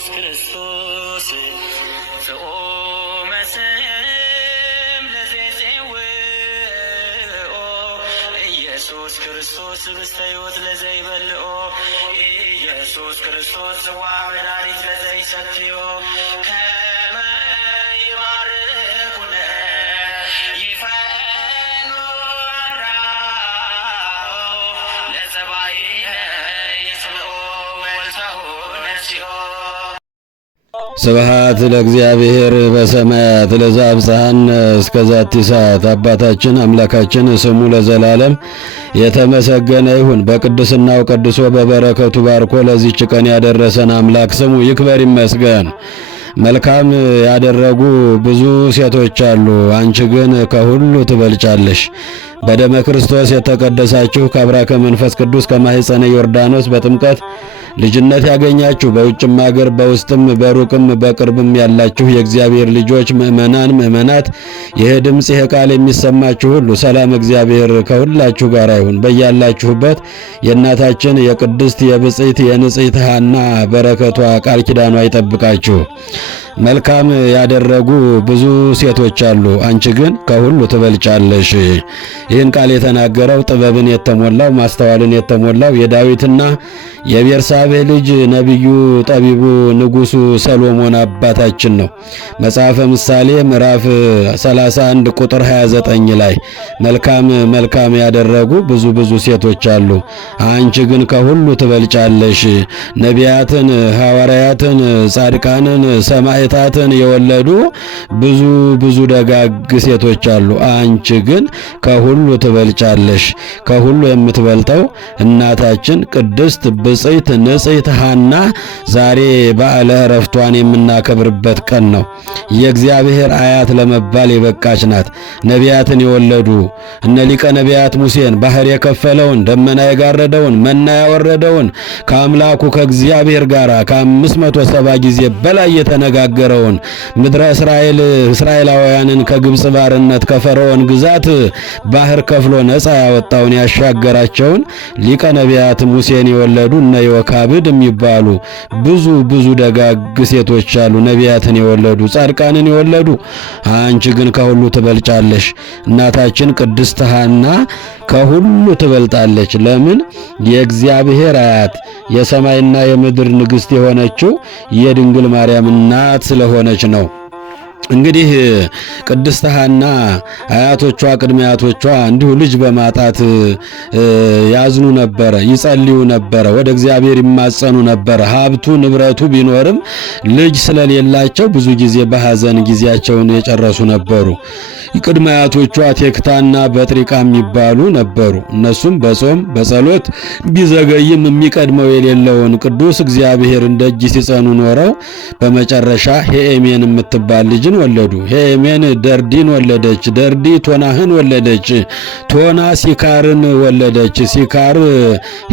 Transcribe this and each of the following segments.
ኢየሱስ ክርስቶስ ዘኦመ ስም ለዘይጼውኦ ኢየሱስ ክርስቶስ ህብስተ ሕይወት ለዘይበልዖ ኢየሱስ ክርስቶስ ጽዋ መድኃኒት ለዘይሰትዮ ከመ ይባርኩነ ይፈኑ አራው ለዘባይነ ይጽምዑ ወልተሁ ነሲኦ። ስብሐት ለእግዚአብሔር በሰማያት ለዘአብጽሐነ እስከ ዛቲ ሰዓት። አባታችን አምላካችን ስሙ ለዘላለም የተመሰገነ ይሁን። በቅድስናው ቀድሶ በበረከቱ ባርኮ ለዚች ቀን ያደረሰን አምላክ ስሙ ይክበር ይመስገን። መልካም ያደረጉ ብዙ ሴቶች አሉ፣ አንቺ ግን ከሁሉ ትበልጫለሽ። በደመ ክርስቶስ የተቀደሳችሁ ከአብራከ መንፈስ ቅዱስ ከማኅፀነ ዮርዳኖስ በጥምቀት ልጅነት ያገኛችሁ በውጭም ሀገር በውስጥም በሩቅም በቅርብም ያላችሁ የእግዚአብሔር ልጆች ምእመናን ምእመናት፣ ይህ ድምፅ ይህ ቃል የሚሰማችሁ ሁሉ ሰላም እግዚአብሔር ከሁላችሁ ጋር ይሁን። በያላችሁበት የእናታችን የቅድስት የብጽዕት የንጽሕት ሐና በረከቷ ቃል ኪዳኗ ይጠብቃችሁ። መልካም ያደረጉ ብዙ ሴቶች አሉ፣ አንቺ ግን ከሁሉ ትበልጫለሽ። ይህን ቃል የተናገረው ጥበብን የተሞላው ማስተዋልን የተሞላው የዳዊትና የቤርሳቤህ ልጅ ነቢዩ ጠቢቡ ንጉሡ ሰሎሞን አባታችን ነው። መጽሐፈ ምሳሌ ምዕራፍ 31 ቁጥር 29 ላይ መልካም ያደረጉ ብዙ ሴቶች አሉ፣ አንቺ ግን ከሁሉ ትበልጫለሽ። ነቢያትን፣ ሐዋርያትን፣ ጻድቃንን፣ ሰማዕታትን የወለዱ ብዙ ደጋግ ሴቶች አሉ፣ አንቺ ግን ከሁሉ ትበልጫለሽ። ከሁሉ የምትበልጠው እናታችን ቅድስት ብጽዕት ንጽሕት ሐና ዛሬ በዓለ ዕረፍቷን የምናከብርበት ቀን ነው። የእግዚአብሔር አያት ለመባል የበቃች ናት። ነቢያትን የወለዱ እነ ሊቀ ነቢያት ሙሴን ባህር የከፈለውን ደመና የጋረደውን መና ያወረደውን ከአምላኩ ከእግዚአብሔር ጋር ከ570 ጊዜ በላይ የተነጋገረውን ምድረ እስራኤላውያንን ከግብፅ ባርነት ከፈርዖን ግዛት ባህር ከፍሎ ነፃ ያወጣውን ያሻገራቸውን ሊቀ ነቢያት ሙሴን የወለዱ እነ ዮካብድ የሚባሉ ብዙ ደጋግ ሴቶች አሉ። ነቢያትን የወለዱ ጻድቃንን የወለዱ፣ አንቺ ግን ከሁሉ ትበልጫለሽ። እናታችን ቅድስት ሐና ከሁሉ ትበልጣለች። ለምን? የእግዚአብሔር አያት የሰማይና የምድር ንግሥት የሆነችው የድንግል ማርያም እናት ስለሆነች ነው። እንግዲህ ቅድስት ሐና አያቶቿ ቅድመ አያቶቿ እንዲሁ ልጅ በማጣት ያዝኑ ነበረ፣ ይጸልዩ ነበረ፣ ወደ እግዚአብሔር ይማጸኑ ነበረ። ሀብቱ ንብረቱ ቢኖርም ልጅ ስለሌላቸው ብዙ ጊዜ በሐዘን ጊዜያቸውን የጨረሱ ነበሩ። ቅድመ አያቶቿ ቴክታና በጥሪቃ የሚባሉ ነበሩ። እነሱም በጾም በጸሎት ቢዘገይም የሚቀድመው የሌለውን ቅዱስ እግዚአብሔርን ደጅ ሲጸኑ ኖረው በመጨረሻ ሄኤሜን የምትባል ልጅን ወለዱ። ሄኤሜን ደርዲን ወለደች። ደርዲ ቶናህን ወለደች። ቶና ሲካርን ወለደች። ሲካር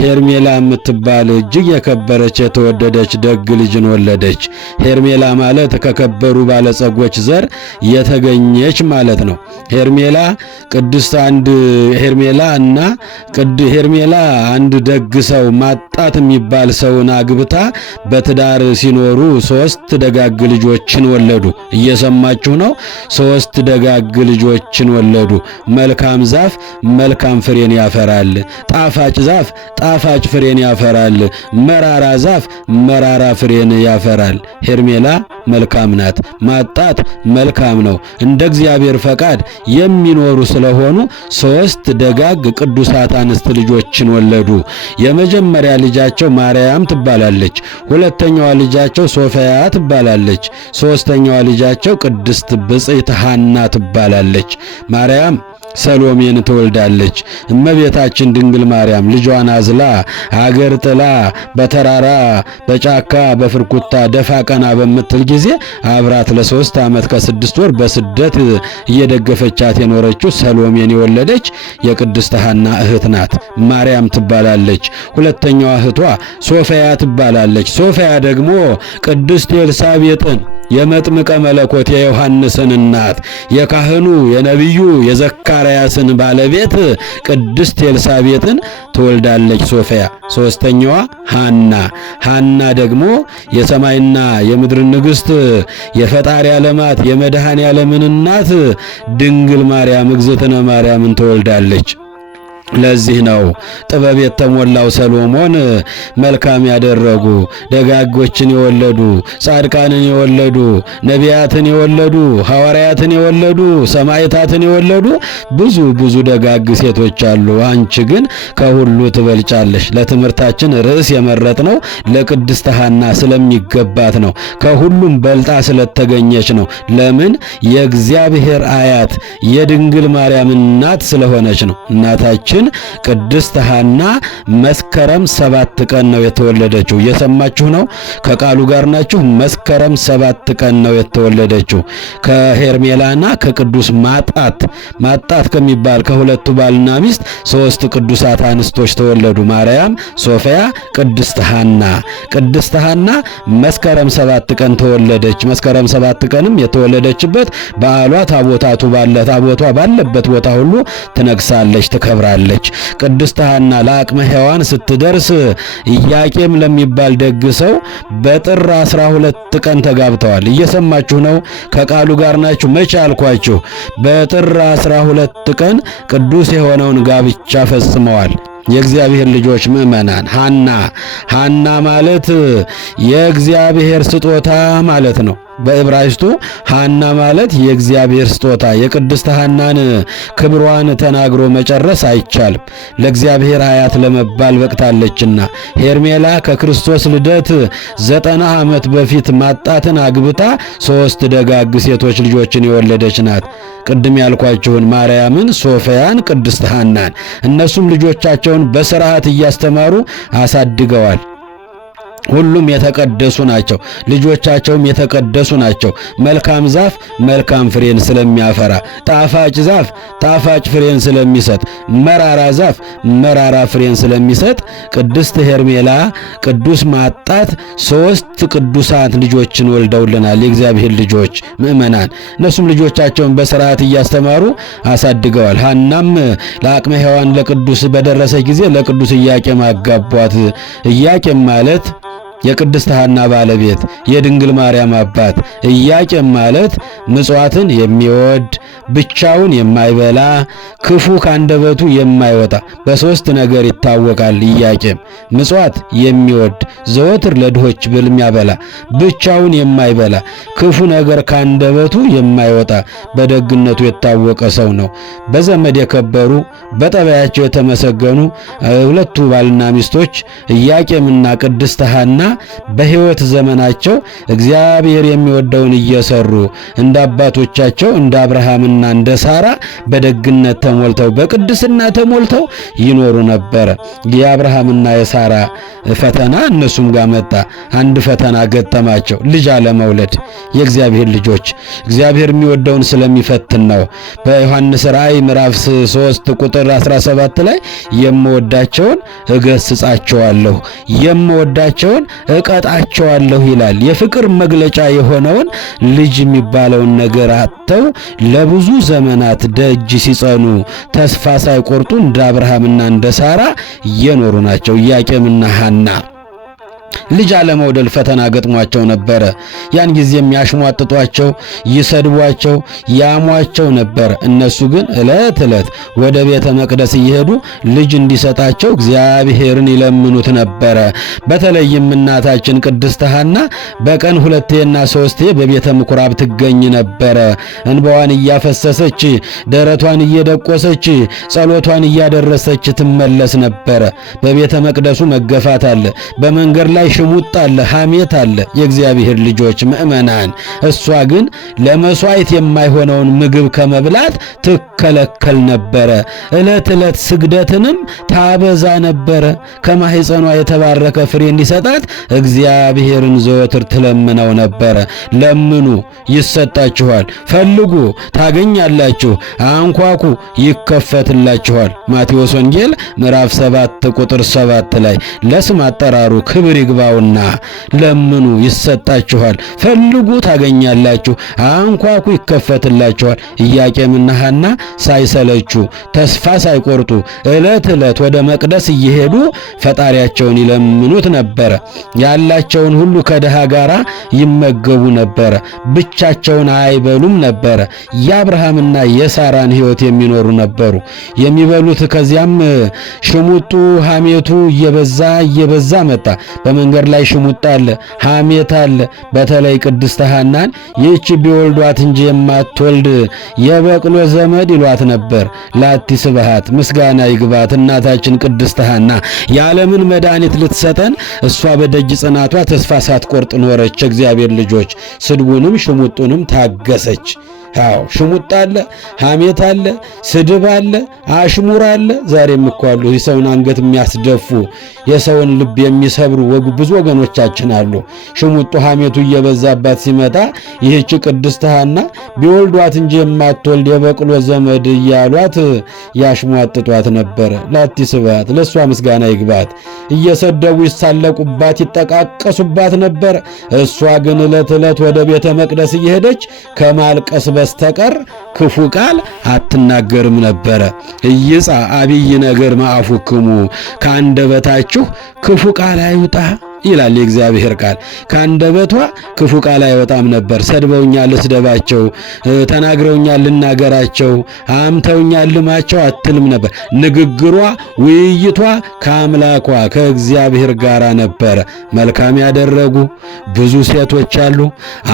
ሄርሜላ የምትባል እጅግ የከበረች የተወደደች ደግ ልጅን ወለደች። ሄርሜላ ማለት ከከበሩ ባለጸጎች ዘር የተገኘች ማለት ነው። ሄርሜላ ቅድስት አንድ ሄርሜላ እና ሄርሜላ አንድ ደግ ሰው ማጣት የሚባል ሰውን አግብታ በትዳር ሲኖሩ 3 ደጋግ ልጆችን ወለዱ። እየሰማችሁ ነው? 3 ደጋግ ልጆችን ወለዱ። መልካም ዛፍ መልካም ፍሬን ያፈራል። ጣፋጭ ዛፍ ጣፋጭ ፍሬን ያፈራል። መራራ ዛፍ መራራ ፍሬን ያፈራል። ሄርሜላ መልካም ናት። ማጣት መልካም ነው። እንደ እግዚአብሔር ፈቃድ የሚኖሩ ስለሆኑ 3 ደጋግ ቅዱሳት አንስት ልጆችን ወለዱ። የመጀመሪያ ልጃቸው ማርያም ትባላለች። ሁለተኛዋ ልጃቸው ሶፊያ ትባላለች። ሶስተኛዋ ልጃቸው ቅድስት ብጽዕት ሐና ትባላለች። ማርያም ሰሎሜን ትወልዳለች። እመቤታችን ድንግል ማርያም ልጇን አዝላ አገር ጥላ በተራራ በጫካ በፍርኩታ ደፋ ቀና በምትል ጊዜ አብራት ለ3 ዓመት ከ6 ወር በስደት እየደገፈቻት የኖረችው ሰሎሜን የወለደች የቅድስት ሐና እህት ናት። ማርያም ትባላለች። ሁለተኛዋ እህቷ ሶፊያ ትባላለች። ሶፊያ ደግሞ ቅድስት ኤልሳቤጥን የመጥምቀ መለኮት የዮሐንስን እናት የካህኑ የነቢዩ የዘካርያስን ባለቤት ቅድስት ኤልሳቤጥን ትወልዳለች ሶፊያ። ሦስተኛዋ ሐና ደግሞ የሰማይና የምድር ንግሥት የፈጣሪ ዓለማት የመድኃኔ ዓለምን እናት ድንግል ማርያም እግዝእትነ ማርያምን ትወልዳለች። ለዚህ ነው ጥበብ የተሞላው ሰሎሞን መልካም ያደረጉ ደጋጎችን የወለዱ ጻድቃንን የወለዱ ነቢያትን የወለዱ ሐዋርያትን የወለዱ ሰማዕታትን የወለዱ ብዙ ደጋግ ሴቶች አሉ፣ አንቺ ግን ከሁሉ ትበልጫለሽ። ለትምህርታችን ርዕስ የመረጥነው ለቅድስት ሐና ስለሚገባት ነው። ከሁሉም በልጣ ስለተገኘች ነው። ለምን? የእግዚአብሔር አያት የድንግል ማርያም እናት ስለሆነች ነው። እናታችን ቅድስት ሐና መስከረም 7 ቀን ነው የተወለደችው። እየሰማችሁ ነው? ከቃሉ ጋር ናችሁ? መስከረም 7 ቀን ነው የተወለደችው። ከሄርሜላና ከቅዱስ ማጣት ከሚባል ከሁለቱ ባልና ሚስት 3 ቅዱሳት አንስቶች ተወለዱ። ማርያም፣ ሶፊያ፣ ቅድስት ሐና። ቅድስት ሐና መስከረም 7 ቀን ተወለደች። መስከረም 7 ቀንም የተወለደችበት በዓሏ ታቦታቱ ታቦቷ ባለበት ቦታ ሁሉ ትነግሳለች፣ ትከብራለች። ቅድስት ሐና ለአቅመ ሔዋን ስትደርስ ኢያቄም ለሚባል ደግ ሰው በጥር 12 ቀን ተጋብተዋል። እየሰማችሁ ነው? ከቃሉ ጋር ናችሁ? መቼ አልኳችሁ? በጥር 12 ቀን ቅዱስ የሆነውን ጋብቻ ፈጽመዋል። የእግዚአብሔር ልጆች ምእመናን፣ ሐና ማለት የእግዚአብሔር ስጦታ ማለት ነው። በዕብራይስጡ ሐና ማለት የእግዚአብሔር ስጦታ። የቅድስት ሐናን ክብሯን ተናግሮ መጨረስ አይቻልም። ለእግዚአብሔር አያት ለመባል በቅታለችና ሄርሜላ ከክርስቶስ ልደት 90 ዓመት በፊት ማጣትን አግብታ 3 ደጋግ ሴቶች ልጆችን የወለደች ናት። ቅድም ያልኳችሁን ማርያምን፣ ሶፊያን፣ ቅድስት ሐናን። እነሱም ልጆቻቸውን በሥርዓት እያስተማሩ አሳድገዋል። ሁሉም የተቀደሱ ናቸው። ልጆቻቸውም የተቀደሱ ናቸው። መልካም ዛፍ መልካም ፍሬን ስለሚያፈራ፣ ጣፋጭ ዛፍ ጣፋጭ ፍሬን ስለሚሰጥ፣ መራራ ዛፍ መራራ ፍሬን ስለሚሰጥ ቅድስት ሄርሜላ፣ ቅዱስ ማጣት 3 ቅዱሳት ልጆችን ወልደውልናል። የእግዚአብሔር ልጆች ምእመናን፣ እነሱም ልጆቻቸውን በሥርዓት እያስተማሩ አሳድገዋል። ሐናም ለአቅመ ሔዋን ለቅዱስ በደረሰች ጊዜ ለቅዱስ ኢያቄም አጋቧት። ኢያቄም ማለት የቅድስት ሐና ባለቤት የድንግል ማርያም አባት። ኢያቄም ማለት ምጽዋትን የሚወድ ብቻውን የማይበላ ክፉ ካንደበቱ የማይወጣ በ3 ነገር ይታወቃል። ኢያቄም ምጽዋት የሚወድ ዘወትር ለድሆች የሚያበላ ብቻውን የማይበላ ክፉ ነገር ካንደበቱ የማይወጣ በደግነቱ የታወቀ ሰው ነው። በዘመድ የከበሩ በጠባያቸው የተመሰገኑ ሁለቱ ባልና ሚስቶች ኢያቄምና ቅድስት ሐና በሕይወት ዘመናቸው እግዚአብሔር የሚወደውን እየሰሩ እንደ አባቶቻቸው እንደ አብርሃምና እንደ ሳራ በደግነት ተሞልተው በቅድስና ተሞልተው ይኖሩ ነበር። የአብርሃምና የሳራ ፈተና እነሱም ጋር መጣ። አንድ ፈተና ገጠማቸው፣ ልጅ አለመውለድ። የእግዚአብሔር ልጆች እግዚአብሔር የሚወደውን ስለሚፈትን ነው። በዮሐንስ ራእይ ምዕራፍ 3 ቁጥር 17 ላይ የምወዳቸውን እገስጻቸዋለሁ የምወዳቸውን እቀጣቸዋለሁ ይላል። የፍቅር መግለጫ የሆነውን ልጅ የሚባለውን ነገር አጥተው ለብዙ ዘመናት ደጅ ሲጸኑ ተስፋ ሳይቆርጡ እንደ አብርሃምና እንደ ሳራ እየኖሩ ናቸው። ኢያቄምና ሐና ልጅ አለመውለድ ፈተና ገጥሟቸው ነበረ። ያን ጊዜም ያሽሟጥጧቸው፣ ይሰድቧቸው፣ ያሟቸው ነበር። እነሱ ግን ዕለት ወደ ቤተ መቅደስ እየሄዱ ልጅ እንዲሰጣቸው እግዚአብሔርን ይለምኑት ነበረ። በተለይም እናታችን ቅድስት ሐና በቀን 2ና 3 በቤተ ምኩራብ ትገኝ ነበረ። እንባዋን እያፈሰሰች ደረቷን እየደቆሰች ጸሎቷን እያደረሰች ትመለስ ነበረ። በቤተ መቅደሱ መገፋት አለ። በመንገድ ላይ ሽሙጥ አለ፣ ሐሜት አለ። የእግዚአብሔር ልጆች ምእመናን፣ እሷ ግን ለመስዋዕት የማይሆነውን ምግብ ከመብላት ትከለከል ነበረ። ዕለት ዕለት ስግደትንም ታበዛ ነበረ። ከማኅፀኗ የተባረከ ፍሬ እንዲሰጣት እግዚአብሔርን ዘወትር ትለምነው ነበረ። ለምኑ ይሰጣችኋል፣ ፈልጉ ታገኛላችሁ፣ አንኳኩ ይከፈትላችኋል። ማቴዎስ ወንጌል ምዕራፍ 7 ቁጥር 7 ላይ ለስም አጠራሩ ክብር ይግባውና ለምኑ ይሰጣችኋል፣ ፈልጉ ታገኛላችሁ፣ አንኳኩ ይከፈትላችኋል። ኢያቄምና ሐና ሳይሰለቹ ተስፋ ሳይቆርጡ ዕለት ዕለት ወደ መቅደስ እየሄዱ ፈጣሪያቸውን ይለምኑት ነበረ። ያላቸውን ሁሉ ከድሃ ጋር ይመገቡ ነበረ። ብቻቸውን አይበሉም ነበረ። የአብርሃምና የሳራን ሕይወት የሚኖሩ ነበሩ። የሚበሉት ከዚያም ሽሙጡ ሐሜቱ እየበዛ መጣ። በመንገድ ላይ ሽሙጥ አለ፣ ሐሜት አለ። በተለይ ቅድስት ሐናን ይህች ቢወልዷት እንጂ የማትወልድ የበቅሎ ዘመድ ይሏት ነበር። ላቲ ስብሐት ምስጋና ይግባት እናታችን ቅድስት ሐና የዓለምን መድኃኒት ልትሰጠን እሷ በደጅ ጽናቷ ተስፋ ሳትቆርጥ ኖረች። እግዚአብሔር ልጆች ስድቡንም ሽሙጡንም ታገሰች። አዎ ሽሙጥ አለ፣ ሐሜት አለ፣ ስድብ አለ፣ አሽሙር አለ። ዛሬም እኮ አሉ የሰውን አንገት የሚያስደፉ የሰውን ልብ የሚሰብሩ ብዙ ወገኖቻችን አሉ። ሽሙጡ ሐሜቱ እየበዛባት ሲመጣ ይህች ቅድስት ሐና ቢወልዷት እንጂ የማትወልድ የበቅሎ ዘመድ እያሏት ያሽሟጥጧት ነበረ። ላቲ ስብሐት ለእሷ ምስጋና ይግባት። እየሰደቡ ይሳለቁባት፣ ይጠቃቀሱባት ነበር። እሷ ግን ዕለት ዕለት ወደ ቤተ መቅደስ እየሄደች ከማልቀስ በስተቀር ክፉ ቃል አትናገርም ነበረ። ኢይጻ አብይ ነገር ማአፉክሙ ከአንደበታችሁ ክፉ ቃል አይውጣ ይላል የእግዚአብሔር ቃል። ከአንደበቷ ክፉ ቃል አይወጣም ነበር። ሰድበውኛል ልስደባቸው፣ ተናግረውኛል ልናገራቸው፣ አምተውኛል ልማቸው አትልም ነበር። ንግግሯ ውይይቷ ከአምላኳ ከእግዚአብሔር ጋር ነበረ። መልካም ያደረጉ ብዙ ሴቶች አሉ፣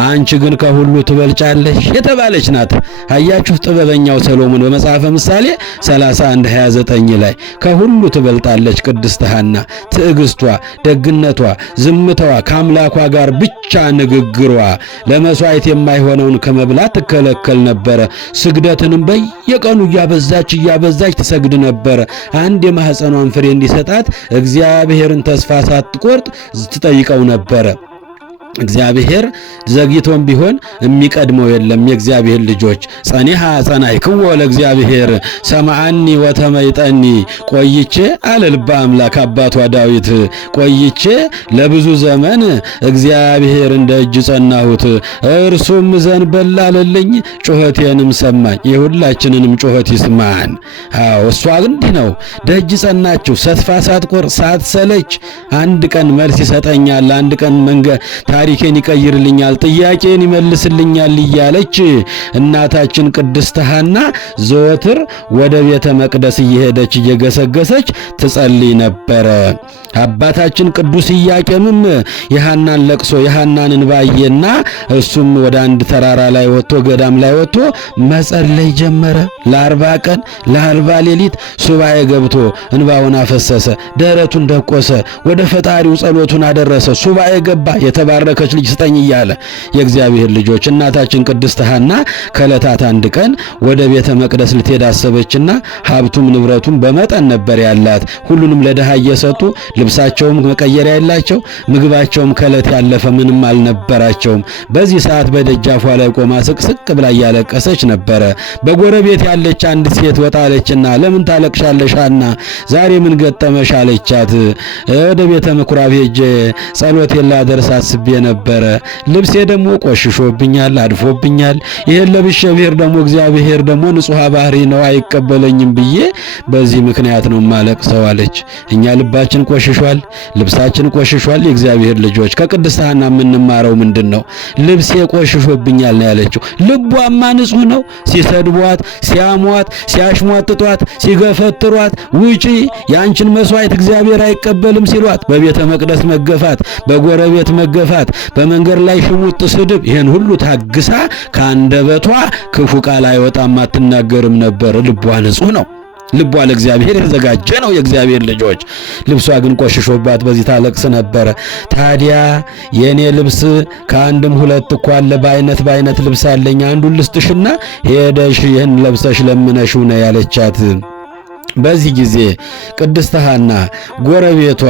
አንቺ ግን ከሁሉ ትበልጫለሽ የተባለች ናት። አያችሁ ጥበበኛው ሰሎሞን በመጽሐፈ ምሳሌ 31:29 ላይ ከሁሉ ትበልጣለች ቅድስት ሐና። ትዕግስቷ፣ ደግነቷ፣ ዝምታዋ ከአምላኳ ጋር ብቻ ንግግሯ ለመስዋዕት የማይሆነውን ከመብላት ትከለከል ነበረ። ስግደትንም በየቀኑ እያበዛች ትሰግድ ነበረ። አንድ የማኅፀኗን ፍሬ እንዲሰጣት እግዚአብሔርን ተስፋ ሳትቆርጥ ትጠይቀው ነበረ። እግዚአብሔር ዘግይቶም ቢሆን የሚቀድመው የለም። የእግዚአብሔር ልጆች ጸኒሃ ጸናዕክዎ ለእግዚአብሔር ሰማዓኒ ወተመይጠኒ ቆይቼ አለ ልበ አምላክ አባቷ ዳዊት ቆይቼ ለብዙ ዘመን እግዚአብሔር እንደ እጅ ጸናሁት፣ እርሱም ዘንበል አለልኝ፣ ጩኸቴንም ሰማኝ። የሁላችንንም ጩኸት ይስማን። አዎ እሷ እንዲህ ነው ደጅ ጸናችሁ፣ ተስፋ ሳትቆርጥ ሳትሰለች። አንድ ቀን መልስ ይሰጠኛል፣ አንድ ቀን ታሪኬን ይቀይርልኛል፣ ጥያቄን ይመልስልኛል እያለች እናታችን ቅድስት ሐና ዘወትር ወደ ቤተ መቅደስ እየሄደች እየገሰገሰች ትጸልይ ነበረ። አባታችን ቅዱስ ኢያቄምም የሐናን ለቅሶ የሐናን እንባ አየና እሱም ወደ አንድ ተራራ ላይ ወጥቶ ገዳም ላይ ወጥቶ መጸለይ ጀመረ። ለ40 ቀን ለ40 ሌሊት ሱባኤ ገብቶ እንባውን አፈሰሰ፣ ደረቱን ደቆሰ፣ ወደ ፈጣሪው ጸሎቱን አደረሰ። ሱባኤ ገባ። የተባረከች ልጅ ስጠኝ እያለ የእግዚአብሔር ልጆች እናታችን ቅድስት ሐና ከዕለታት አንድ ቀን ወደ ቤተ መቅደስ ልትሄድ አሰበችና ሀብቱም ንብረቱም በመጠን ነበር ያላት። ሁሉንም ለድሃ እየሰጡ ልብሳቸውም መቀየሪያ የላቸው፣ ምግባቸውም ከዕለት ያለፈ ምንም አልነበራቸውም። በዚህ ሰዓት በደጃፏ ላይ ቆማ ስቅስቅ ብላ እያለቀሰች ነበረ። በጎረቤት ያለች አንድ ሴት ወጣለችና ለምን ታለቅሻለሽ ሐና? ዛሬ ምን ገጠመሽ አለቻት። ወደ ቤተ ምኩራብ ሄጄ ጸሎቴን ላደርስ አስቤ ነበረ። ልብሴ ደግሞ ቆሽሾብኛል፣ አድፎብኛል። ይሄን ለብሼ ብሄር ደግሞ እግዚአብሔር ደግሞ ንጹሕ ባህሪ ነው አይቀበለኝም ብዬ በዚህ ምክንያት ነው ማለቅሰው አለች። እኛ ልባችን ቆሽሿል፣ ልብሳችን ቆሽሿል። የእግዚአብሔር ልጆች ከቅድስት ሐና የምንማረው ምንድን ነው? ልብሴ ቆሽሾብኛል ነው ያለችው። ልቧማ ንጹሕ ነው። ሲሰድቧት፣ ሲያሟት፣ ሲያሽሟጥጧት፣ ሲገፈትሯት ውጪ የአንቺን መስዋዕት እግዚአብሔር አይቀበልም ሲሏት በቤተ መቅደስ መገፋት፣ በጎረቤት መገፋት፣ በመንገድ ላይ ሽሙጥ፣ ስድብ፣ ይሄን ሁሉ ታግሳ ከአንደበቷ ክፉ ቃል አይወጣም፣ አትናገርም ነበር። ልቧ ንጹሕ ነው። ልቧ ለእግዚአብሔር የተዘጋጀ ነው። የእግዚአብሔር ልጆች ልብሷ ግን ቆሽሾባት በዚህ ታለቅስ ነበረ። ታዲያ የኔ ልብስ ከአንድም ሁለት እኮ አለ፣ በአይነት ልብስ አለኝ፣ አንዱን ልስጥሽና ሄደሽ ይህን ለብሰሽ ለምነሽው ነው ያለቻት። በዚህ ጊዜ ቅድስት ሐና ጎረቤቷ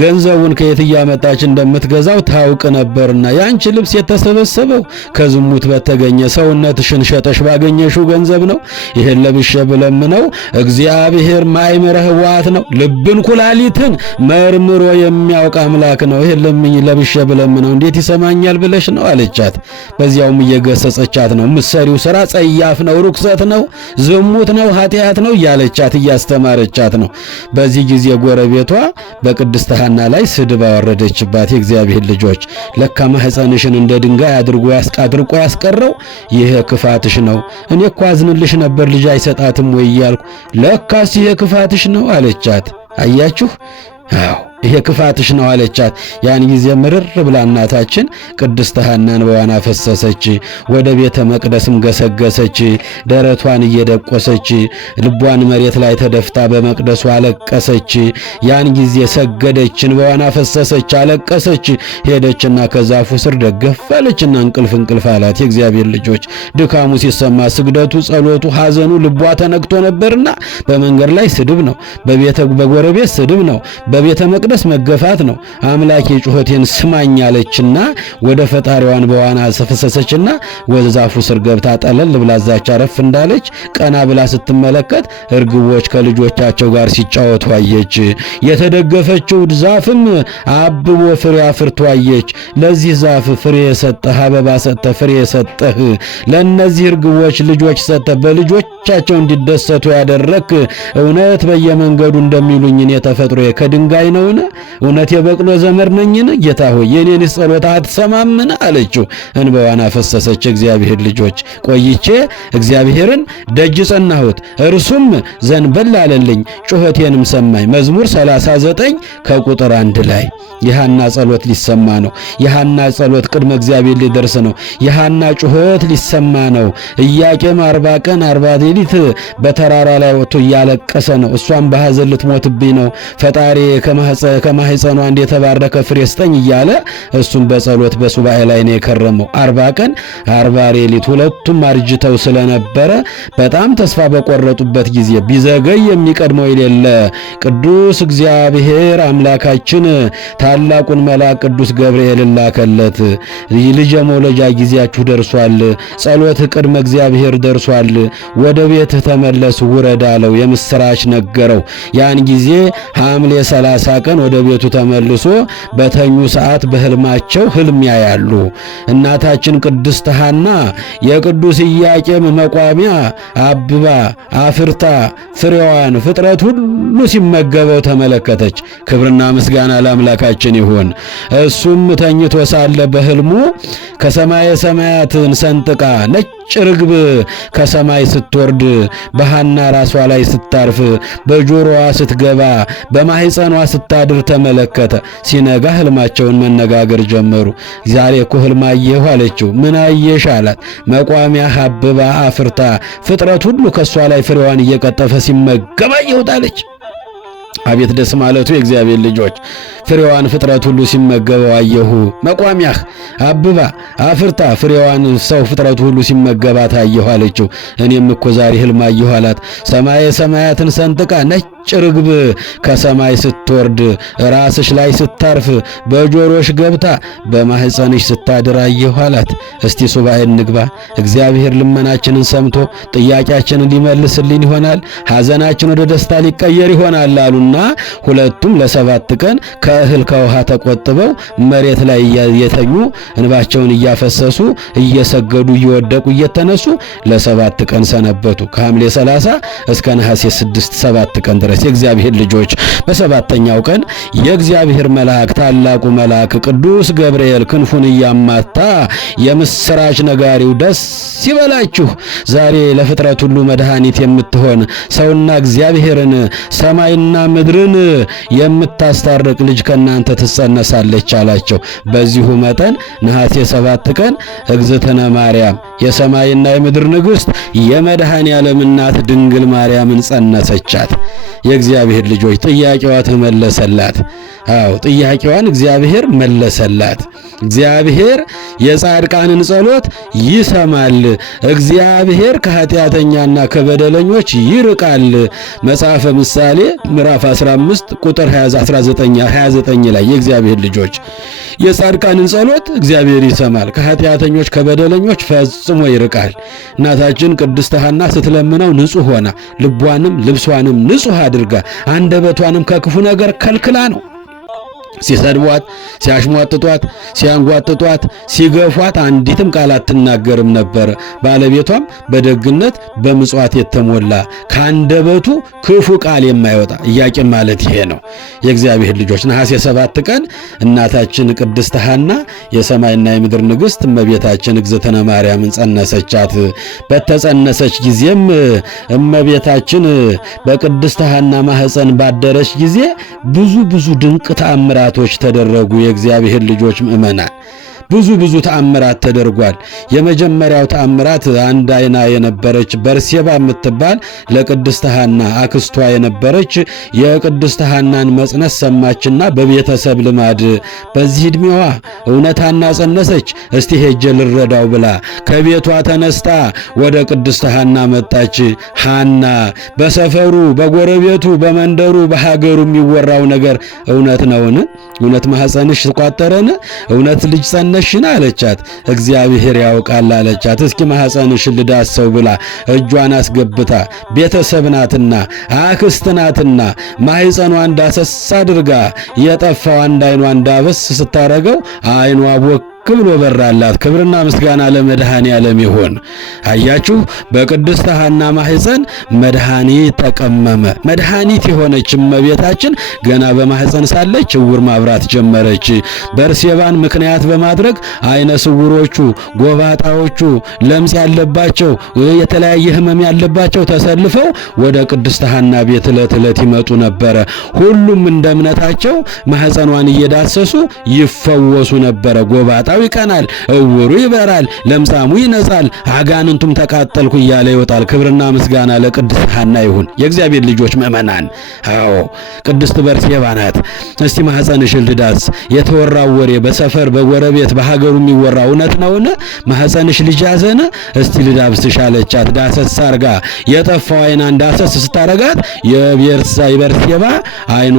ገንዘቡን ከየት እያመጣች እንደምትገዛው ታውቅ ነበርና ያንቺ ልብስ የተሰበሰበው ከዝሙት በተገኘ ሰውነትሽን ሸጠሽ ባገኘሽው ገንዘብ ነው። ይሄን ለብሼ ብለምነው እግዚአብሔር ማእምረ ኅቡዓት ነው፣ ልብን ኩላሊትን መርምሮ የሚያውቅ አምላክ ነው። ይሄን ለብሼ ብለምነው እንዴት ይሰማኛል ብለሽ ነው አለቻት። በዚያውም እየገሰጸቻት ነው። ምሰሪው ሥራ ጸያፍ ነው፣ ርኩሰት ነው፣ ዝሙት ነው፣ ኃጢአት ነው እያለቻት እያስተማረቻት ነው። በዚህ ጊዜ ጎረቤቷ በቅድስት ሐና ላይ ስድብ አወረደችባት። የእግዚአብሔር ልጆች ለካ ማህፀንሽን እንደ ድንጋይ አድርጎ ያስቀረው ይሄ ክፋትሽ ነው። እኔ እኮ አዝንልሽ ነበር ልጅ አይሰጣትም ወይ እያልኩ፣ ለካስ ይሄ ክፋትሽ ነው አለቻት። አያችሁ? አዎ ይሄ ክፋትሽ ነው አለቻት። ያን ጊዜ ምርር ብላ እናታችን ቅድስት ሐና እንባዋን አፈሰሰች። ወደ ቤተ መቅደስም ገሰገሰች። ደረቷን እየደቆሰች ልቧን መሬት ላይ ተደፍታ በመቅደሱ አለቀሰች። ያን ጊዜ ሰገደች፣ እንባዋን አፈሰሰች፣ አለቀሰች። ሄደችና ከዛፉ ስር ደገፋለችና እንቅልፍ አላት። የእግዚአብሔር ልጆች ድካሙ ሲሰማ ስግደቱ፣ ጸሎቱ፣ ሐዘኑ ልቧ ተነክቶ ነበርና በመንገድ ላይ ስድብ ነው፣ በጎረቤት ስድብ ነው፣ በቤተ መቅደስ መገፋት ነው። አምላኬ ጩኸቴን ስማኝ አለችና ወደ ፈጣሪዋን በዋና አፈሰሰችና ወደ ዛፉ ስር ገብታ ጠለል ብላ እዛች አረፍ እንዳለች ቀና ብላ ስትመለከት እርግቦች ከልጆቻቸው ጋር ሲጫወቱ አየች። የተደገፈችው ዛፍም አብቦ ፍሬ አፍርቶ አየች። ለዚህ ዛፍ ፍሬ የሰጠህ አበባ ሰጠህ ፍሬ የሰጠህ ለእነዚህ እርግቦች ልጆች ሰጠህ በልጆቻቸው እንዲደሰቱ ያደረክ እውነት በየመንገዱ እንደሚሉኝ እኔ ተፈጥሮዬ ከድንጋይ ነውን? እውነት የበቅሎ ዘመድ ነኝን? ጌታ ሆይ የኔን ጸሎት አትሰማምን? አለችው። እንባዋን አፈሰሰች። እግዚአብሔር ልጆች ቆይቼ እግዚአብሔርን ደጅ ጸናሁት፣ እርሱም ዘንበል አለልኝ፣ ጩኸቴንም ሰማኝ። መዝሙር 39 ከቁጥር 1 ላይ የሐና ጸሎት ሊሰማ ነው። የሐና ጸሎት ቅድመ እግዚአብሔር ሊደርስ ነው። የሐና ጩኸት ሊሰማ ነው። ኢያቄም 40 ቀን 40 ሌሊት በተራራ ላይ ወጥቶ እያለቀሰ ነው። እሷም በሐዘን ልትሞትብኝ ነው፣ ፈጣሪ ከማህፀኗ እንደ የተባረከ ፍሬ ስጠኝ እያለ እሱም በጸሎት በሱባኤ ላይ ነው የከረመው። 40 ቀን 40 ሌሊት ሁለቱም አርጅተው ስለነበረ በጣም ተስፋ በቆረጡበት ጊዜ ቢዘገይ የሚቀድመው የሌለ ቅዱስ እግዚአብሔር አምላካችን ታላቁን መልአክ ቅዱስ ገብርኤልን ላከለት። ልጅ መውለጃ ጊዜያችሁ ደርሷል፣ ጸሎት ቅድመ እግዚአብሔር ደርሷል፣ ወደ ቤትህ ተመለስ ውረድ አለው። የምስራች ነገረው። ያን ጊዜ ሐምሌ 30 ቀን ወደ ቤቱ ተመልሶ በተኙ ሰዓት በህልማቸው ህልም ያያሉ። እናታችን ቅድስት ሐና የቅዱስ ኢያቄም መቋሚያ አብባ አፍርታ ፍሬዋን ፍጥረት ሁሉ ሲመገበው ተመለከተች። ክብርና ምስጋና ለአምላካችን ይሁን። እሱም ተኝቶ ሳለ በህልሙ ከሰማየ ሰማያትን ሰንጥቃ ነጭ ርግብ ከሰማይ ስትወርድ በሐና ራሷ ላይ ስታርፍ በጆሮዋ ስትገባ በማህፀኗ ስታድር ተመለከተ። ሲነጋ ህልማቸውን መነጋገር ጀመሩ። ዛሬ እኮ ህልም አየሁ አለችው። ምን አየሽ አላት። መቋሚያ አብባ አፍርታ ፍጥረት ሁሉ ከሷ ላይ ፍሬዋን እየቀጠፈ ሲመገብ አየሁት አለች። አቤት ደስ ማለቱ የእግዚአብሔር ልጆች! ፍሬዋን ፍጥረት ሁሉ ሲመገበው አየሁ። መቋሚያህ አብባ አፍርታ ፍሬዋን ሰው ፍጥረት ሁሉ ሲመገባት አየሁ አለችው። እኔም እኮ ዛሬ ህልም አየሁ አላት። ሰማየ ሰማያትን ሰንጥቃ ነጭ ርግብ ከሰማይ ስትወርድ ራስሽ ላይ ስታርፍ በጆሮሽ ገብታ በማህፀንሽ ስታድር አየሁ አላት። እስቲ ሱባኤ እንግባ። እግዚአብሔር ልመናችንን ሰምቶ ጥያቄያችንን ሊመልስልን ይሆናል። ሐዘናችን ወደ ደስታ ሊቀየር ይሆናል አሉና ሁለቱም ለ7 ቀን ከእህል ከውሃ ተቆጥበው መሬት ላይ የተኙ እንባቸውን እያፈሰሱ እየሰገዱ እየወደቁ እየተነሱ ለ7 ቀን ሰነበቱ። ከሐምሌ 30 እስከ ነሐሴ 6 7 ቀን ድረስ ድረስ የእግዚአብሔር ልጆች በሰባተኛው ቀን የእግዚአብሔር መልአክ ታላቁ መልአክ ቅዱስ ገብርኤል ክንፉን እያማታ የምስራች ነጋሪው ደስ ይበላችሁ፣ ዛሬ ለፍጥረት ሁሉ መድኃኒት የምትሆን ሰውና እግዚአብሔርን ሰማይና ምድርን የምታስታርቅ ልጅ ከናንተ ትጸነሳለች አላቸው። በዚሁ መጠን ነሐሴ 7 ቀን እግዝእትነ ማርያም የሰማይና የምድር ንግሥት የመድኃኔ ዓለም እናት ድንግል ማርያምን ጸነሰቻት። የእግዚአብሔር ልጆች ጥያቄዋ ተመለሰላት። አዎ ጥያቄዋን እግዚአብሔር መለሰላት። እግዚአብሔር የጻድቃንን ጸሎት ይሰማል። እግዚአብሔር ከኃጢአተኛና ከበደለኞች ይርቃል። መጽሐፈ ምሳሌ ምዕራፍ 15 ቁጥር 29 ላይ የእግዚአብሔር ልጆች የጻድቃንን ጸሎት እግዚአብሔር ይሰማል፣ ከኃጢአተኞች ከበደለኞች ፈጽሞ ይርቃል። እናታችን ቅድስት ሐና ስትለምነው ንጹሕ ሆና ልቧንም ልብሷንም ንጹሕ አድርጋ አንደበቷንም ከክፉ ነገር ከልክላ ነው። ሲሰድቧት፣ ሲያሽሟጥጧት፣ ሲያንጓጥጧት፣ ሲገፏት አንዲትም ቃል አትናገርም ነበር። ባለቤቷም በደግነት በምጽዋት የተሞላ ከአንደበቱ ክፉ ቃል የማይወጣ ኢያቄም ማለት ይሄ ነው። የእግዚአብሔር ልጆች ነሐሴ 7 ቀን እናታችን ቅድስት ሐና የሰማይና የምድር ንግሥት እመቤታችን እግዝእትነ ማርያምን ጸነሰቻት። በተጸነሰች ጊዜም እመቤታችን በቅድስት ሐና ማኅፀን ባደረች ጊዜ ብዙ ድንቅ ተአምራት ተደረጉ። የእግዚአብሔር ልጆች ምእመናን ብዙ ተአምራት ተደርጓል። የመጀመሪያው ተአምራት አንድ አይና የነበረች በርሴባ የምትባል ለቅድስት ሐና አክስቷ የነበረች የቅድስት ሐናን መጽነስ ሰማችና በቤተሰብ ልማድ በዚህ ዕድሜዋ እውነት ሐና ጸነሰች፣ እስቲ ሄጄ ልረዳው ብላ ከቤቷ ተነስታ ወደ ቅድስት ሐና መጣች። ሐና በሰፈሩ በጎረቤቱ በመንደሩ በሀገሩ የሚወራው ነገር እውነት ነውን? እውነት ማኅፀንሽ ተቋጠረን? እውነት ልጅ ጸነሽን አለቻት። እግዚአብሔር ያውቃል አለቻት። እስኪ ማኅፀንሽን ልዳሰው ብላ እጇን አስገብታ ቤተሰብ ናትና አክስት ናትና ማኅፀኗን ዳሰስ አድርጋ የጠፋው አንድ አይኗ እንዳበስ ስታረገው አይኗ ብሎ በራላት። ክብርና ምስጋና ለመድኃኔ ዓለም ይሁን። አያችሁ በቅድስት ሐና ማኅፀን መድኃኒት ተቀመመ። መድኃኒት የሆነች እመቤታችን ገና በማኅፀን ሳለች ዕውር ማብራት ጀመረች። በርሴባን ምክንያት በማድረግ አይነ ስውሮቹ፣ ጎባጣዎቹ፣ ለምጽ ያለባቸው፣ የተለያየ ሕመም ያለባቸው ተሰልፈው ወደ ቅድስት ሐና ቤት ዕለት ይመጡ ነበረ። ሁሉም እንደ እምነታቸው ማኅፀኗን እየዳሰሱ ይፈወሱ ነበረ። ጎባጣ ይቀናል፣ ዕውሩ ይበራል፣ ለምጻሙ ይነጻል፣ አጋንንቱም ተቃጠልኩ እያለ ይወጣል። ክብርና ምስጋና ለቅድስት ሐና ይሁን። የእግዚአብሔር ልጆች ምእመናን፣ አዎ ቅድስት በርሴባ ናት። እስቲ ማኅፀንሽን ልዳስ። የተወራው ወሬ በሰፈር በጎረቤት በሀገሩ የሚወራ እውነት ነውን? ማኅፀንሽ ልጅ ያዘን? እስቲ ልዳብስሽ አለቻት። ዳሰስ አርጋ የጠፋው አይኗን ዳሰስ ስታረጋት የበርሴባ አይኗ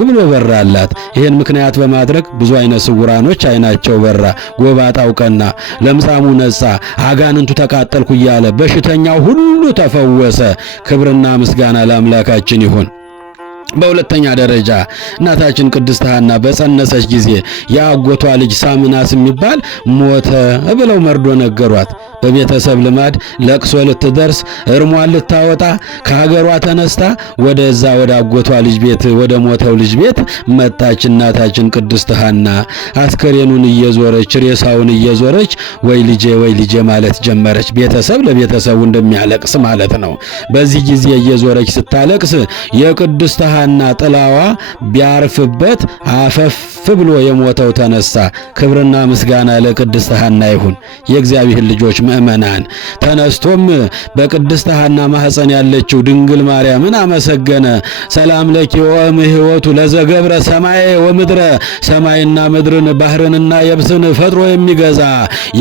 ብሎ በራላት። ይህን ምክንያት በማድረግ ብዙ አይነ ስውራኖች አይናቸው በራ፣ ጎባጣው ቀና፣ ለምጻሙ ነጻ፣ አጋንንቱ ተቃጠልኩ እያለ በሽተኛው ሁሉ ተፈወሰ። ክብርና ምስጋና ለአምላካችን ይሁን። በሁለተኛ ደረጃ እናታችን ቅድስት ሐና በጸነሰች ጊዜ የአጎቷ ልጅ ሳምናስ የሚባል ሞተ ብለው መርዶ ነገሯት። በቤተሰብ ልማድ ለቅሶ ልትደርስ እርሟን ልታወጣ ከሀገሯ ተነስታ ወደዛ ወደ አጎቷ ልጅ ቤት ወደ ሞተው ልጅ ቤት መጣች። እናታችን ቅድስት ሐና አስከሬኑን እየዞረች ሬሳውን እየዞረች ወይ ልጄ ማለት ጀመረች። ቤተሰብ ለቤተሰቡ እንደሚያለቅስ ማለት ነው። በዚህ ጊዜ እየዞረች ስታለቅስ የቅድስት ሐና ጥላዋ ቢያርፍበት አፈፍ ብሎ የሞተው ተነሳ። ክብርና ምስጋና ለቅድስት ሐና ይሁን። የእግዚአብሔር ልጆች ምእመናን፣ ተነስቶም በቅድስት ሐና ማኅፀን ያለችው ድንግል ማርያምን አመሰገነ። ሰላም ለኪ ወእም ሕይወቱ ለዘገብረ ሰማየ ወምድረ፣ ሰማይና ምድርን ባህርንና የብስን ፈጥሮ የሚገዛ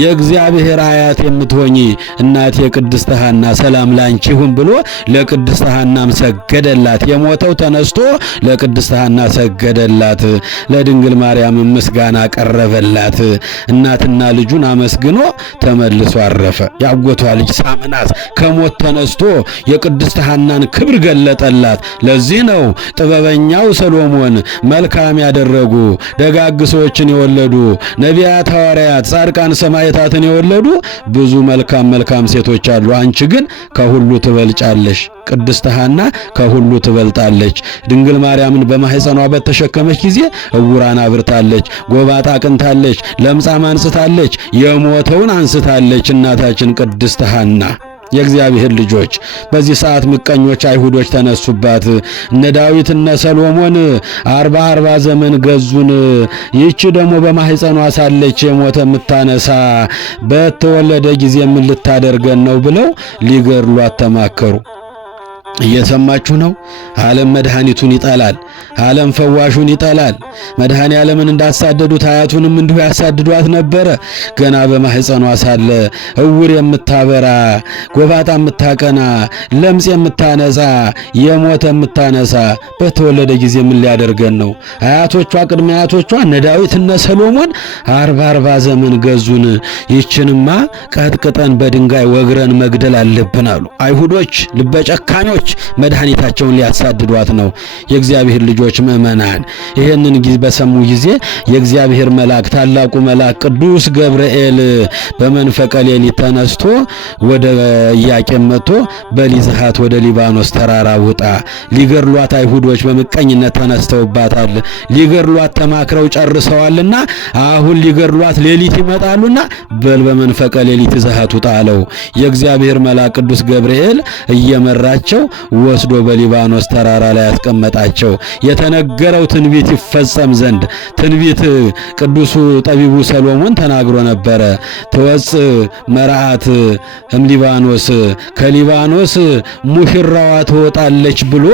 የእግዚአብሔር አያት የምትሆኚ እናቴ ቅድስት ሐና ሰላም ላንቺ ይሁን ብሎ ለቅድስት ሐናም ሰገደላት። የሞተው ተነስቶ ለቅድስት ሐና ሰገደላት። ለድንግል ማርያም ምስጋና ቀረበላት። እናትና ልጁን አመስግኖ ተመልሶ አረፈ። ያጎቷ ልጅ ሳምናስ ከሞት ተነስቶ የቅድስት ሐናን ክብር ገለጠላት። ለዚህ ነው ጥበበኛው ሰሎሞን መልካም ያደረጉ ደጋግ ሰዎችን የወለዱ ነቢያት፣ ሐዋርያት፣ ጻድቃን፣ ሰማዕታትን የወለዱ ብዙ መልካም ሴቶች አሉ፣ አንቺ ግን ከሁሉ ትበልጫለሽ ቅድስት ሐና ከሁሉ ትበልጣለች። ድንግል ማርያምን በማህፀኗ በተሸከመች ጊዜ ዕውራን አብርታለች፣ ጎባጣ አቅንታለች፣ ለምጻም አንጽታለች፣ የሞተውን አንስታለች። እናታችን ቅድስት ሐና የእግዚአብሔር ልጆች በዚህ ሰዓት ምቀኞች አይሁዶች ተነሱባት። እነ ዳዊት እነ ሰሎሞን 40 ዘመን ገዙን፣ ይህች ደግሞ በማህፀኗ ሳለች የሞተ የምታነሳ በተወለደ ጊዜ ምን ልታደርገን ነው ብለው ሊገድሏት ተማከሩ። እየሰማችሁ ነው። ዓለም መድኃኒቱን ይጠላል። ዓለም ፈዋሹን ይጠላል። መድኃኔ ዓለምን እንዳሳደዱት አያቱንም እንዲሁ ያሳድዷት ነበረ። ገና በማህፀኗ ሳለ ዕውር የምታበራ፣ ጎባጣ የምታቀና፣ ለምጽ የምታነጻ፣ የሞተ የምታነሳ በተወለደ ጊዜ ምን ሊያደርገን ነው? አያቶቿ ቅድመ አያቶቿ እነ ዳዊት እነ ሰሎሞን 40 ዘመን ገዙን፣ ይችንማ ቀጥቅጠን በድንጋይ ወግረን መግደል አለብን አሉ። አይሁዶች ልበጨካኞች መድኃኒታቸውን ሊያሳድዷት ነው። የእግዚአብሔር ልጆች ምእመናን ይህንን በሰሙ ጊዜ የእግዚአብሔር መልአክ ታላቁ መልአክ ቅዱስ ገብርኤል በመንፈቀ ሌሊት ተነስቶ ወደ ኢያቄም መጥቶ በሊዝሃት ወደ ሊባኖስ ተራራ ውጣ፣ ሊገድሏት አይሁዶች በምቀኝነት ተነስተውባታል፣ ሊገድሏት ተማክረው ጨርሰዋልና አሁን ሊገድሏት ሌሊት ይመጣሉና በል በመንፈቀ ሌሊት ይዘሃት ውጣ አለው። የእግዚአብሔር መልአክ ቅዱስ ገብርኤል እየመራቸው ወስዶ በሊባኖስ ተራራ ላይ ያስቀመጣቸው የተነገረው ትንቢት ይፈጸም ዘንድ ትንቢት ቅዱሱ ጠቢቡ ሰሎሞን ተናግሮ ነበረ። ትወጽእ መርዓት እምሊባኖስ፣ ከሊባኖስ ሙሽራዋ ትወጣለች ብሎ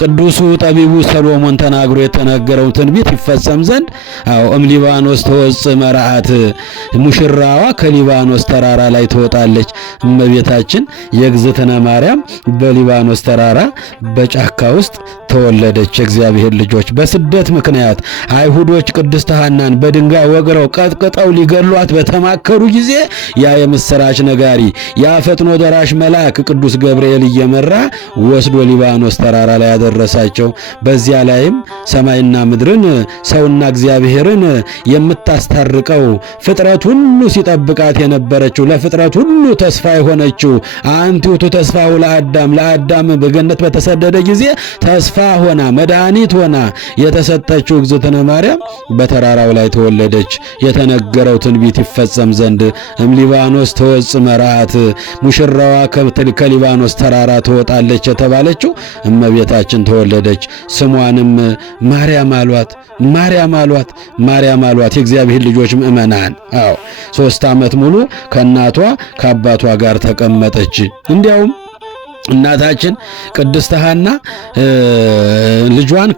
ቅዱሱ ጠቢቡ ሰሎሞን ተናግሮ የተነገረው ትንቢት ይፈጸም ዘንድ አዎ እምሊባኖስ ትወጽእ መርዓት፣ ሙሽራዋ ከሊባኖስ ተራራ ላይ ትወጣለች። እመቤታችን የእግዝእትነ ማርያም በሊባኖስ ተራራ በጫካ ውስጥ ተወለደች። እግዚአብሔር ልጆች በስደት ምክንያት አይሁዶች ቅድስት ሐናን በድንጋይ ወግረው ቀጥቅጠው ሊገድሏት በተማከሩ ጊዜ ያ የምስራች ነጋሪ ያ ፈጥኖ ደራሽ መልአክ ቅዱስ ገብርኤል እየመራ ወስዶ ሊባኖስ ተራራ ላይ ያደረሳቸው። በዚያ ላይም ሰማይና ምድርን ሰውና እግዚአብሔርን የምታስታርቀው ፍጥረት ሁሉ ሲጠብቃት የነበረችው ለፍጥረት ሁሉ ተስፋ የሆነችው አንቲ ውእቱ ተስፋሁ ለአዳም ለአዳም በገነት በተሰደደ ጊዜ ተስፋ ሆና መድኃኒት ሆና የተሰጠችው እግዝእትነ ማርያም በተራራው ላይ ተወለደች። የተነገረው ትንቢት ይፈጸም ዘንድ እምሊባኖስ ትወጽእ መርዓት፣ ሙሽራዋ ከሊባኖስ ተራራ ትወጣለች የተባለችው እመቤታችን ተወለደች። ስሟንም ማርያም አሏት። ማርያም አሏት። የእግዚአብሔር ልጆች ምእመናን አዎ 3 ዓመት ሙሉ ከእናቷ ከአባቷ ጋር ተቀመጠች። እንዲያውም እናታችን ቅድስት ሐና ልጇን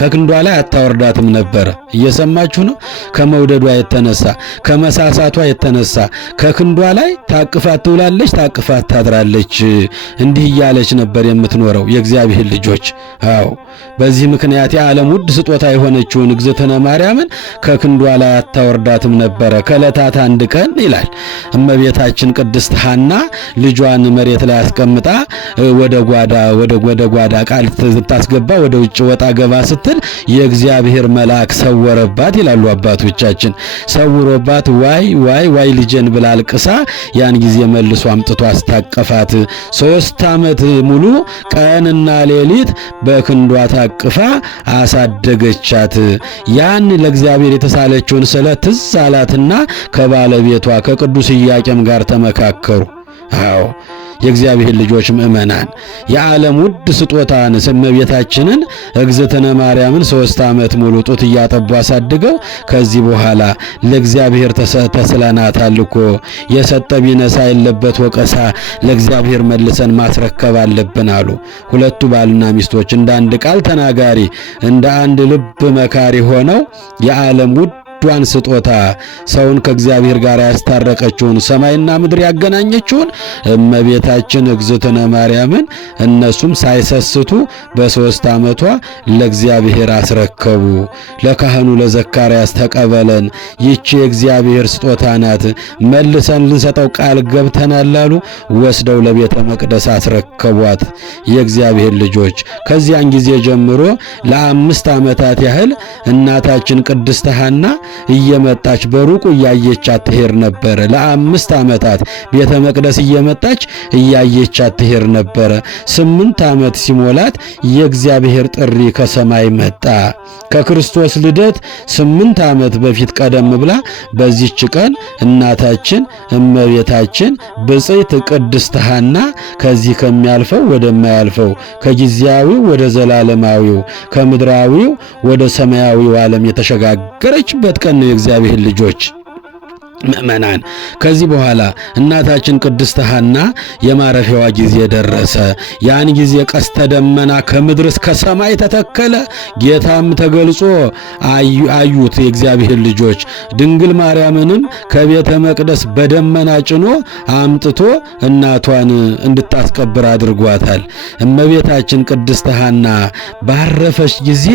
ከክንዷ ላይ አታወርዳትም ነበረ። እየሰማችሁ ነው። ከመውደዷ የተነሳ ከመሳሳቷ የተነሳ ከክንዷ ላይ ታቅፋት ትውላለች፣ ታቅፋት ታድራለች። እንዲህ እያለች ነበር የምትኖረው። የእግዚአብሔር ልጆች አዎ በዚህ ምክንያት የዓለም ውድ ስጦታ የሆነችውን እግዝእትነ ማርያምን ከክንዷ ላይ አታወርዳትም ነበረ። ከዕለታት አንድ ቀን ይላል እመቤታችን ቅድስት ሐና ልጇን መሬት ላይ አስቀምጣ ወደ ጓዳ ቃል ታስገባ ወደ ውጭ ወጣ ገባ ስትል የእግዚአብሔር መልአክ ሰወረባት ይላሉ አባቶቻችን። ሰውሮባት ዋይ ልጄን ብላ አልቅሳ ያን ጊዜ መልሶ አምጥቶ አስታቀፋት። 3 ዓመት ሙሉ ቀንና ሌሊት በክንዷ ታቅፋ አሳደገቻት። ያን ለእግዚአብሔር የተሳለችውን ስለት ትዝ አላትና ከባለቤቷ ከቅዱስ ኢያቄም ጋር ተመካከሩ። አዎ የእግዚአብሔር ልጆች ምእመናን የዓለም ውድ ስጦታን እመቤታችንን እግዝእትነ ማርያምን 3 ዓመት ሙሉ ጡት እያጠቡ አሳድገው ከዚህ በኋላ ለእግዚአብሔር ተስለናታል እኮ የሰጠ ቢነሳ የለበት ወቀሳ ለእግዚአብሔር መልሰን ማስረከብ አለብን አሉ። ሁለቱ ባልና ሚስቶች እንደ አንድ ቃል ተናጋሪ እንደ አንድ ልብ መካሪ ሆነው የዓለም ውድ ዷን ስጦታ ሰውን ከእግዚአብሔር ጋር ያስታረቀችውን ሰማይና ምድር ያገናኘችውን እመቤታችን እግዝእትነ ማርያምን እነሱም ሳይሰስቱ በ3 ዓመቷ ለእግዚአብሔር አስረከቡ። ለካህኑ ለዘካርያስ ተቀበለን፣ ይቺ የእግዚአብሔር ስጦታ ናት፣ መልሰን ልንሰጠው ቃል ገብተናል አሉ። ወስደው ለቤተ መቅደስ አስረከቧት። የእግዚአብሔር ልጆች ከዚያን ጊዜ ጀምሮ ለ5 ዓመታት ያህል እናታችን ቅድስት ሐና እየመጣች በሩቁ እያየቻት ትሄድ ነበረ። ለ5 ዓመታት ቤተ መቅደስ እየመጣች እያየቻት ትሄድ ነበረ። 8 ዓመት ሲሞላት የእግዚአብሔር ጥሪ ከሰማይ መጣ። ከክርስቶስ ልደት 8 ዓመት በፊት ቀደም ብላ በዚህች ቀን እናታችን እመቤታችን ብጽዕት ቅድስት ሐና ከዚህ ከሚያልፈው ወደማያልፈው ከጊዜያዊው ወደ ዘላለማዊው ከምድራዊው ወደ ሰማያዊው ዓለም የተሸጋገረችበት ቀን ነው። የእግዚአብሔር ልጆች ምእመናን ከዚህ በኋላ እናታችን ቅድስት ሐና የማረፊያዋ ጊዜ ደረሰ። ያን ጊዜ ቀስተ ደመና ከምድር እስከ ሰማይ ተተከለ። ጌታም ተገልጾ አዩት የእግዚአብሔር ልጆች። ድንግል ማርያምንም ከቤተ መቅደስ በደመና ጭኖ አምጥቶ እናቷን እንድታስቀብር አድርጓታል። እመቤታችን ቅድስት ሐና ባረፈች ጊዜ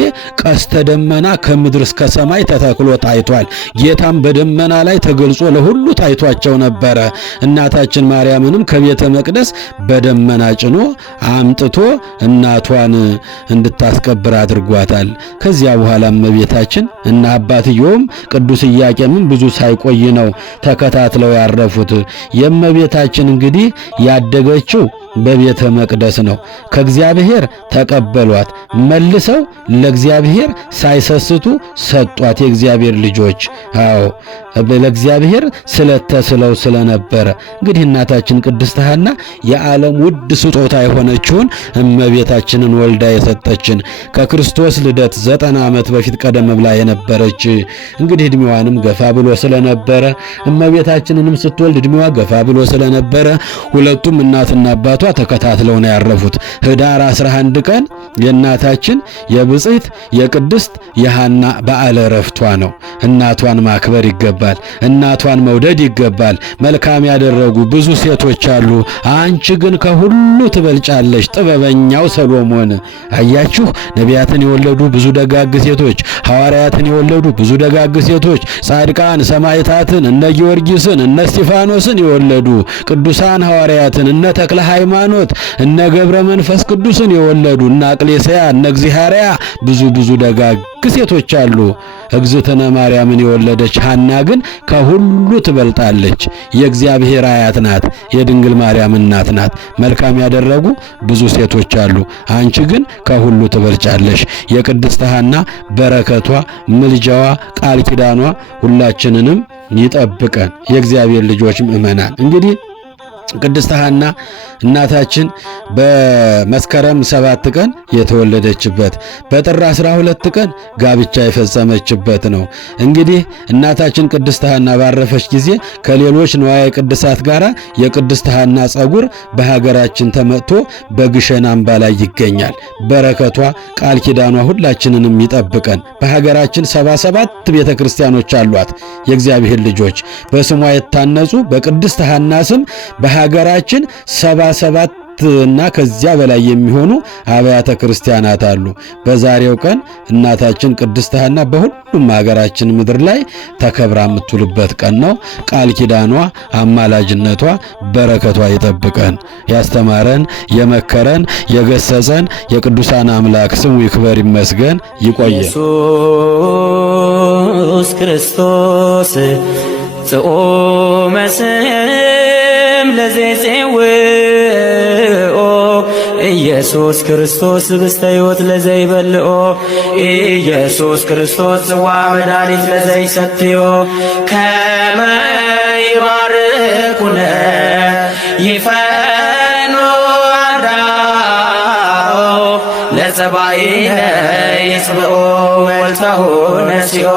ቀስተ ደመና ከምድር እስከ ሰማይ ተተክሎ ታይቷል። ጌታም በደመና ላይ ተገልጾ ለሁሉ ታይቷቸው ነበረ። እናታችን ማርያምንም ከቤተ መቅደስ በደመና ጭኖ አምጥቶ እናቷን እንድታስቀብር አድርጓታል። ከዚያ በኋላ እመቤታችን እና አባትየውም ቅዱስ ኢያቄምም ብዙ ሳይቆይ ነው ተከታትለው ያረፉት። የእመቤታችን እንግዲህ ያደገችው በቤተ መቅደስ ነው። ከእግዚአብሔር ተቀበሏት፣ መልሰው ለእግዚአብሔር ሳይሰስቱ ሰጧት። የእግዚአብሔር ልጆች አዎ ለእግዚአብሔር ስለተስለው ስለነበረ እንግዲህ እናታችን ቅድስት ሐና የዓለም ውድ ስጦታ የሆነችውን እመቤታችንን ወልዳ የሰጠችን ከክርስቶስ ልደት 90 ዓመት በፊት ቀደም ብላ የነበረች እንግዲህ እድሜዋንም ገፋ ብሎ ስለነበረ እመቤታችንንም ስትወልድ እድሜዋ ገፋ ብሎ ስለነበረ ሁለቱም እናትና አባቷ ተከታትለው ነው ያረፉት። ህዳር 11 ቀን የእናታችን የብጽዕት የቅድስት የሐና በዓለ ዕረፍቷ ነው። እናቷን ማክበር ይገባል። እናቷን መውደድ ይገባል። መልካም ያደረጉ ብዙ ሴቶች አሉ፣ አንቺ ግን ከሁሉ ትበልጫለሽ። ጥበበኛው ሰሎሞን አያችሁ፣ ነቢያትን የወለዱ ብዙ ደጋግ ሴቶች፣ ሐዋርያትን የወለዱ ብዙ ደጋግ ሴቶች፣ ጻድቃን ሰማዕታትን እነ ጊዮርጊስን እነ እስጢፋኖስን የወለዱ ቅዱሳን ሐዋርያትን እነ ተክለ ሃይማኖት እነ ገብረ መንፈስ ቅዱስን የወለዱ እነ አቅሌስያ እነ እግዚአርያ ብዙ ደጋግ ሴቶች አሉ። እግዝእትነ ማርያምን የወለደች ሐና ግን ከሁሉ ትበልጣለች። የእግዚአብሔር አያት ናት። የድንግል ማርያም እናት ናት። መልካም ያደረጉ ብዙ ሴቶች አሉ፣ አንቺ ግን ከሁሉ ትበልጫለሽ። የቅድስት ሐና በረከቷ፣ ምልጃዋ፣ ቃል ኪዳኗ ሁላችንንም ይጠብቀን። የእግዚአብሔር ልጆች ምእመናን እንግዲህ ቅድስት ሐና እናታችን በመስከረም 7 ቀን የተወለደችበት በጥር 12 ቀን ጋብቻ የፈጸመችበት ነው። እንግዲህ እናታችን ቅድስት ሐና ባረፈች ጊዜ ከሌሎች ንዋየ ቅድሳት ጋር የቅድስት ሐና ጸጉር በሀገራችን ተመጥቶ በግሸን አምባ ላይ ይገኛል። በረከቷ ቃል ኪዳኗ ሁላችንንም ይጠብቀን። በሀገራችን 77 ቤተ ክርስቲያኖች አሏት። የእግዚአብሔር ልጆች በስሟ የታነጹ በቅድስት ሐና ስም በሀገራችን 77 እና ከዚያ በላይ የሚሆኑ አብያተ ክርስቲያናት አሉ። በዛሬው ቀን እናታችን ቅድስት ሐና በሁሉም ሀገራችን ምድር ላይ ተከብራ የምትውልበት ቀን ነው። ቃል ኪዳኗ፣ አማላጅነቷ፣ በረከቷ ይጠብቀን። ያስተማረን፣ የመከረን፣ የገሰጸን የቅዱሳን አምላክ ስሙ ይክበር ይመስገን። ይቆየ ኢየሱስ ክርስቶስ ጽኦመ ስም ለዘይጼውኦ ኢየሱስ ክርስቶስ ብስተ ሕይወት ለዘይበልኦ ኢየሱስ ክርስቶስ ጽዋ መድኃኒት ለዘይሰትዮ ከመ ይባርኩነ ይፈኑ አዳኦ ለጸባኢነ ይጽብኦ ወልተሁ ነሲኦ